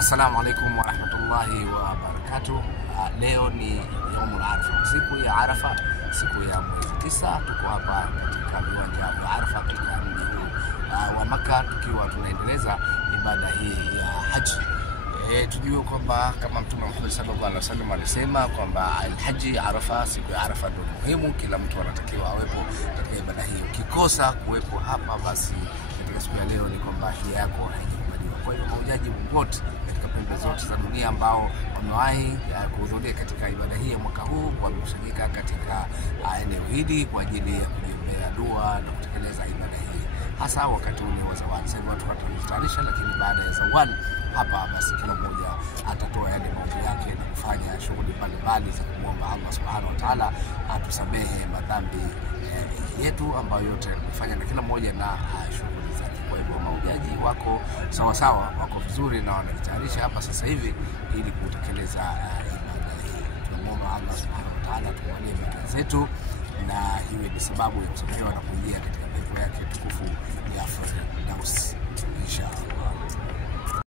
Assalamu alaikum wa rahmatullahi wa barakatuh. Leo ni Yaumul Arafa, siku ya Arafa, siku ya mwezi 9. Tuko hapa katika viwanja vya Arafa katika mji wa Makkah, tukiwa tunaendeleza ibada hii ya haji. Tujue kwamba kama Mtume Muhammad sallallahu alaihi wasallam alisema kwamba al-haji Arafa, siku ya Arafa ndio muhimu, kila mtu anatakiwa awepo katika ibada hii. Ukikosa kuwepo hapa, basi katika siku ya leo ni kwamba hija yako haijikubaliwa. Kwa hiyo mahujaji wote katika pembe zote za dunia ambao wamewahi kuhudhuria katika ibada hii ya mwaka huu wamekusanyika katika eneo hili kwa ajili ya kujiombea dua na kutekeleza ibada hii, hasa wakati ule wa zawali. Sasa watu watajitayarisha, lakini baada ya zawali hapa basi kila mmoja atatoa yale maombi yake na kufanya shughuli mbalimbali za kumwomba Allah subhanahu wa ta'ala atusamehe madhambi yetu ambayo yote tumefanya, na kila mmoja na shughuli zake. Kwa hivyo mahujaji wako sawa sawa, wako vizuri na wanajitayarisha hapa sasa hivi ili kutekeleza ibada hii. Tunamwomba Allah subhanahu wa ta'ala tuwalie ibada zetu na iwe ni sababu ya kusamehewa na kuingia katika pepo yake tukufu